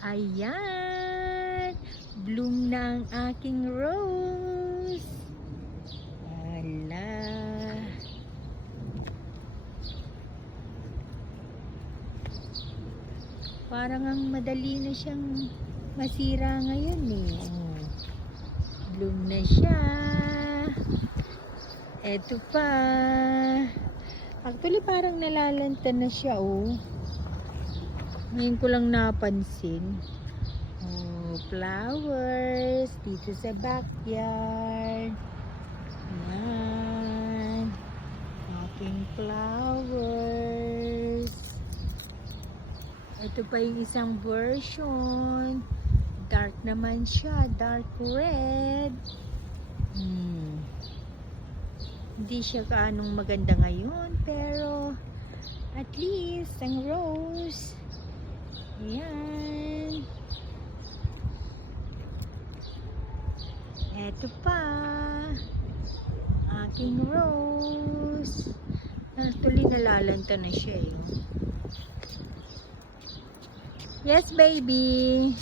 Ayan, bloom na ang aking rose. Ala. Parang ang madali na siyang masira ngayon eh. Oh, bloom na siya. Eto pa. Actually parang nalalanta na siya oh. Ngayon ko lang napansin. Oh, flowers dito sa backyard. Ayan. Aking flowers. Ito pa yung isang version. Dark naman siya. Dark red. Hindi siya kaanong maganda ngayon. Pero at least ang rose. Ayan. Eto pa. Aking rose. Actually nalalanta na siya eh. Yes, baby.